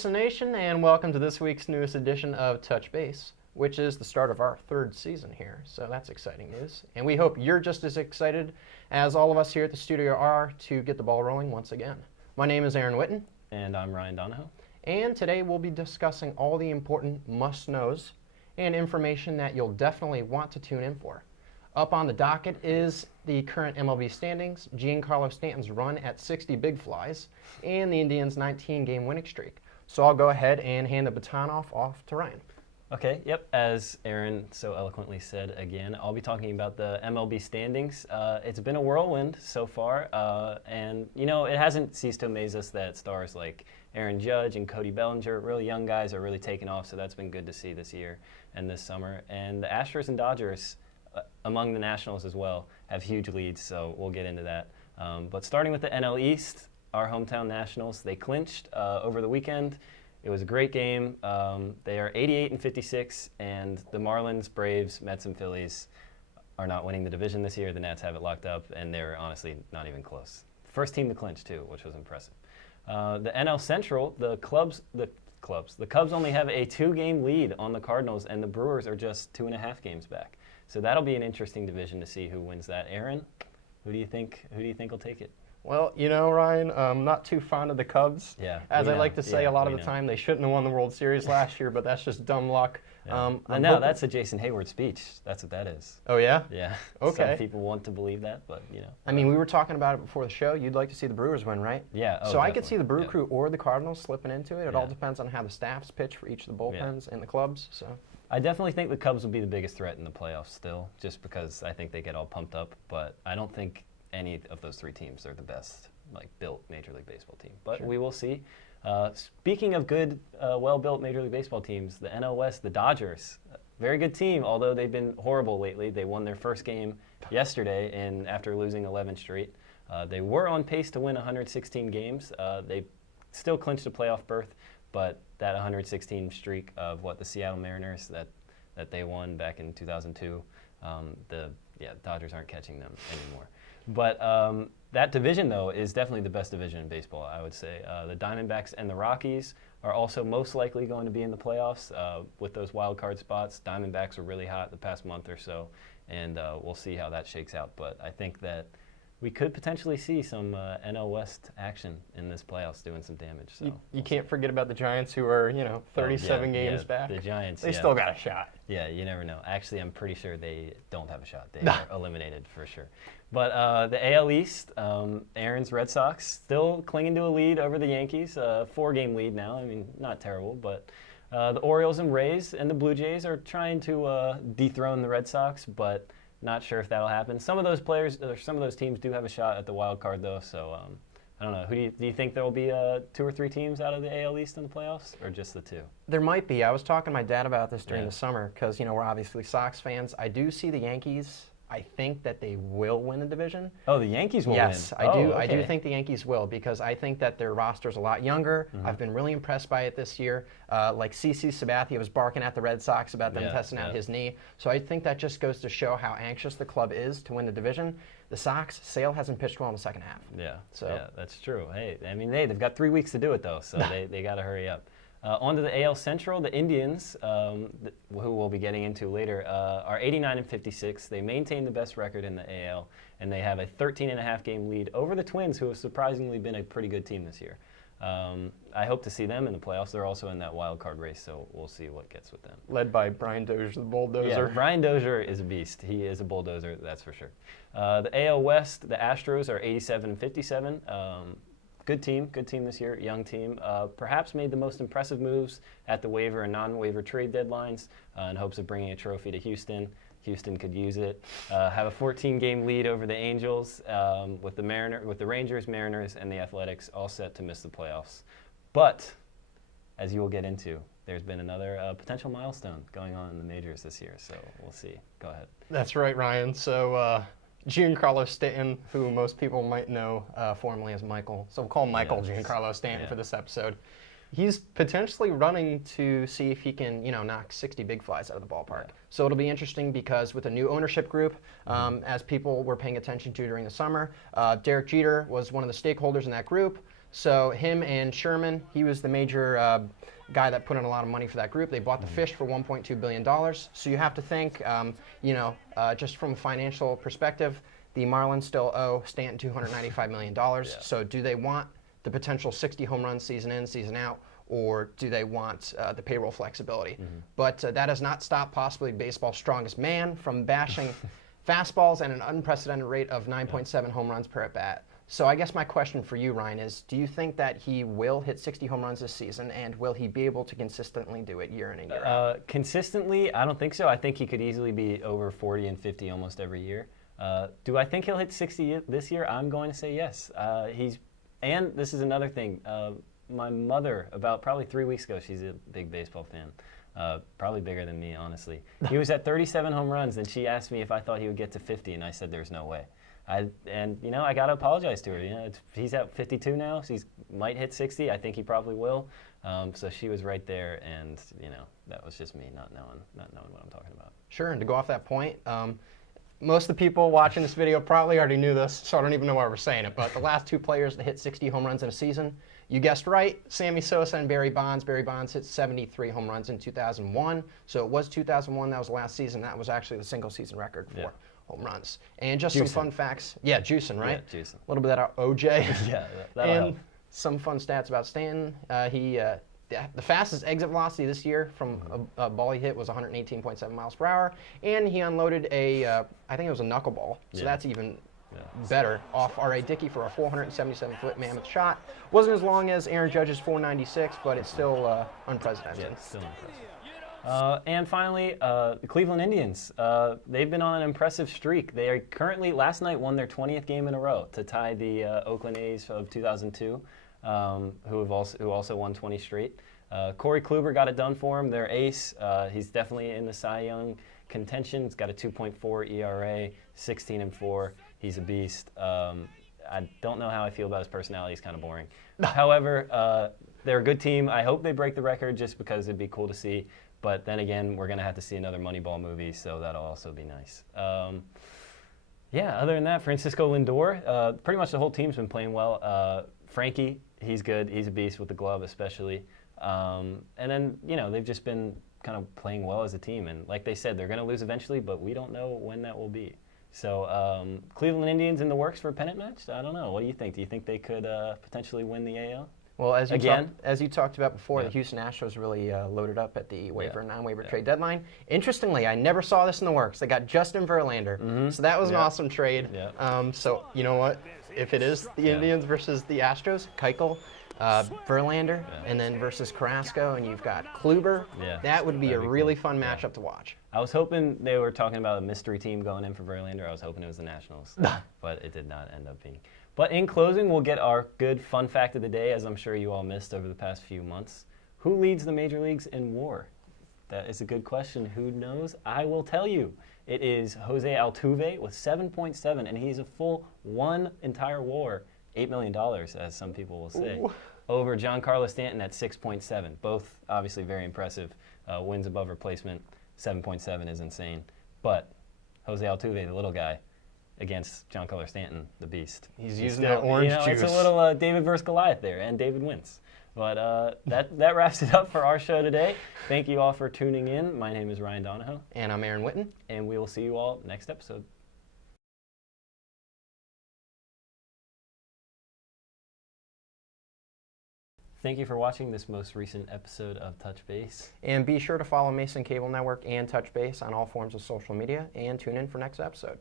Mason Nation, and welcome to this week's newest edition of Touch Base, which is the start of our third season here. So that's exciting news. And we hope you're just as excited as all of us here at the studio are to get the ball rolling once again. My name is Aaron Witten. And I'm Ryan Donahoe. And today we'll be discussing all the important must-knows and information that you'll definitely want to tune in for. Up on the docket is the current MLB standings, Giancarlo Stanton's run at 60 big flies, and the Indians' 19-game winning streak. So I'll go ahead and hand the baton off to Ryan. Okay, yep, as Aaron so eloquently said again, I'll be talking about the MLB standings. It's been a whirlwind so far, and you know, it hasn't ceased to amaze us that stars like Aaron Judge and Cody Bellinger, really young guys, are really taking off, so that's been good to see this year and this summer. And the Astros and Dodgers, among the Nationals as well, have huge leads, so we'll get into that. But starting with the NL East, our hometown Nationals, they clinched over the weekend. It was a great game. They are 88-56, and the Marlins, Braves, Mets, and Phillies are not winning the division this year. The Nats have it locked up, and they're honestly not even close. First team to clinch, too, which was impressive. The NL Central, the Cubs only have a 2-game lead on the Cardinals, and the Brewers are just 2.5 games back. So that'll be an interesting division to see who wins that. Aaron, who do you think will take it? Well, you know, Ryan, I'm not too fond of the Cubs. Yeah, As I like to say a lot of the time, they shouldn't have won the World Series last year, but that's just dumb luck. Yeah. No, that's a Jason Hayward speech. That's what that is. Oh, yeah? Yeah. Okay. Some people want to believe that, but, you know. I mean, we were talking about it before the show. You'd like to see the Brewers win, right? Yeah. So I could see the Brew Crew or the Cardinals slipping into it. It all Yeah. depends on how the staffs pitch for each of the bullpens and the clubs. So I definitely think the Cubs will be the biggest threat in the playoffs still, just because I think they get all pumped up. But I don't think any of those three teams are the best, like, built Major League Baseball team. But we will see. Speaking of good, well-built Major League Baseball teams, the NL West, the Dodgers, very good team, although they've been horrible lately. They won their first game yesterday after losing 11 straight. They were on pace to win 116 games. They still clinched a playoff berth, but that 116 streak of the Seattle Mariners that they won back in 2002, Dodgers aren't catching them anymore. But that division, though, is definitely the best division in baseball, I would say. The Diamondbacks and the Rockies are also most likely going to be in the playoffs with those wild card spots. Diamondbacks were really hot the past month or so, and we'll see how that shakes out. But I think that we could potentially see some NL West action in this playoffs doing some damage. So you can't forget about the Giants, who are 37 games back. The Giants, they still got a shot. Yeah, you never know. Actually, I'm pretty sure they don't have a shot. They are eliminated for sure. But the AL East, Aaron's Red Sox still clinging to a lead over the Yankees, 4-game lead now. I mean, not terrible, but the Orioles and Rays and the Blue Jays are trying to dethrone the Red Sox, but not sure if that'll happen. Some of those players, or some of those teams do have a shot at the wild card, though. So I don't know. Do you think there will be 2 or 3 teams out of the AL East in the playoffs, or just the 2? There might be. I was talking to my dad about this during the summer because we're obviously Sox fans. I do see the Yankees. I think that they will win the division. Oh, the Yankees will win. Yes, I do. Okay. I do think the Yankees will because I think that their roster's a lot younger. Mm-hmm. I've been really impressed by it this year. Like CC Sabathia was barking at the Red Sox about them testing out his knee. So I think that just goes to show how anxious the club is to win the division. The Sox, Sale hasn't pitched well in the second half. Yeah, that's true. Hey, I mean, they've got 3 weeks to do it, though, so they got to hurry up. On to the AL Central, the Indians, who we'll be getting into later, are 89-56. They maintain the best record in the AL, and they have a 13.5-game lead over the Twins, who have surprisingly been a pretty good team this year. I hope to see them in the playoffs. They're also in that wild card race, so we'll see what gets with them. Led by Brian Dozier, the bulldozer. Yeah, Brian Dozier is a beast. He is a bulldozer, that's for sure. The AL West, the Astros are 87-57. Good team this year, young team. Perhaps made the most impressive moves at the waiver and non-waiver trade deadlines in hopes of bringing a trophy to Houston. Houston could use it. Have a 14-game lead over the Angels with the Rangers, Mariners, and the Athletics all set to miss the playoffs. But, as you will get into, there's been another potential milestone going on in the majors this year, so we'll see. Go ahead. That's right, Ryan. So Giancarlo Stanton, who most people might know formerly as Michael, so we'll call him Michael Giancarlo Stanton for this episode. He's potentially running to see if he can, knock 60 big flies out of the ballpark. Yeah. So it'll be interesting because with a new ownership group, as people were paying attention to during the summer, Derek Jeter was one of the stakeholders in that group. So him and Sherman, he was the major guy that put in a lot of money for that group. They bought the Fish for $1.2 billion. So you have to think, just from a financial perspective, the Marlins still owe Stanton $295 million. Yeah. So do they want the potential 60 home runs season in, season out, or do they want the payroll flexibility? But that has not stopped possibly baseball's strongest man from bashing fastballs at an unprecedented rate of 9.7 home runs per at bat. So I guess my question for you, Ryan, is do you think that he will hit 60 home runs this season, and will he be able to consistently do it year in and year out? Consistently, I don't think so. I think he could easily be over 40 and 50 almost every year. Do I think he'll hit 60 this year? I'm going to say yes. And this is another thing. My mother, about probably 3 weeks ago, she's a big baseball fan. Probably bigger than me, honestly. He was at 37 home runs, and she asked me if I thought he would get to 50, and I said there's no way. I got to apologize to her. He's at 52 now. He might hit 60. I think he probably will. So she was right there, and that was just me not knowing what I'm talking about. Sure, and to go off that point, most of the people watching this video probably already knew this, so I don't even know why we're saying it, but the last two players that hit 60 home runs in a season, you guessed right, Sammy Sosa and Barry Bonds. Barry Bonds hit 73 home runs in 2001, so it was 2001, that was the last season. That was actually the single-season record for home runs. And just some fun facts. Yeah, juicing, right? Yeah, juicing. A little bit of that OJ. Yeah, that'll help. Some fun stats about Stanton. The fastest exit velocity this year from a ball he hit was 118.7 miles per hour, and he unloaded I think it was a knuckleball, so that's even better, off R.A. Dickey for a 477-foot mammoth shot. Wasn't as long as Aaron Judge's 496, but it's still unprecedented. Yeah, still impressive. And finally, the Cleveland Indians. They've been on an impressive streak. They are currently, last night, won their 20th game in a row to tie the Oakland A's of 2002. Who also won 20 straight. Corey Kluber got it done for him, their ace. He's definitely in the Cy Young contention. He's got a 2.4 ERA, 16-4. He's a beast. I don't know how I feel about his personality. He's kind of boring. However, they're a good team. I hope they break the record just because it'd be cool to see. But then again, we're going to have to see another Moneyball movie, so that'll also be nice. Other than that, Francisco Lindor, pretty much the whole team's been playing well. Frankie, he's good. He's a beast with the glove especially. And then, they've just been kind of playing well as a team. And like they said, they're going to lose eventually, but we don't know when that will be. So Cleveland Indians in the works for a pennant match? I don't know. What do you think? Do you think they could potentially win the AL? Well, as you talked about before, the Houston Astros really loaded up at the waiver and non-waiver trade deadline. Interestingly, I never saw this in the works. They got Justin Verlander, so that was an awesome trade. So you know what? If it is the Indians versus the Astros, Keuchel, Verlander, and then versus Carrasco, and you've got Kluber, that would be a really fun matchup to watch. I was hoping they were talking about a mystery team going in for Verlander. I was hoping it was the Nationals, but it did not end up being. But in closing, we'll get our good fun fact of the day, as I'm sure you all missed over the past few months. Who leads the major leagues in WAR? That is a good question. Who knows? I will tell you. It is Jose Altuve with 7.7, and he's a full one entire WAR, $8 million, as some people will say, over Giancarlo Stanton at 6.7. Both obviously very impressive. Wins above replacement, 7.7 is insane. But Jose Altuve, the little guy, against Giancarlo Stanton, the beast. He's using that orange juice. It's a little David versus Goliath there, and David wins. But that wraps it up for our show today. Thank you all for tuning in. My name is Ryan Donahoe. And I'm Aaron Witten. And we will see you all next episode. Thank you for watching this most recent episode of Touch Base. And be sure to follow Mason Cable Network and Touch Base on all forms of social media, and tune in for next episode.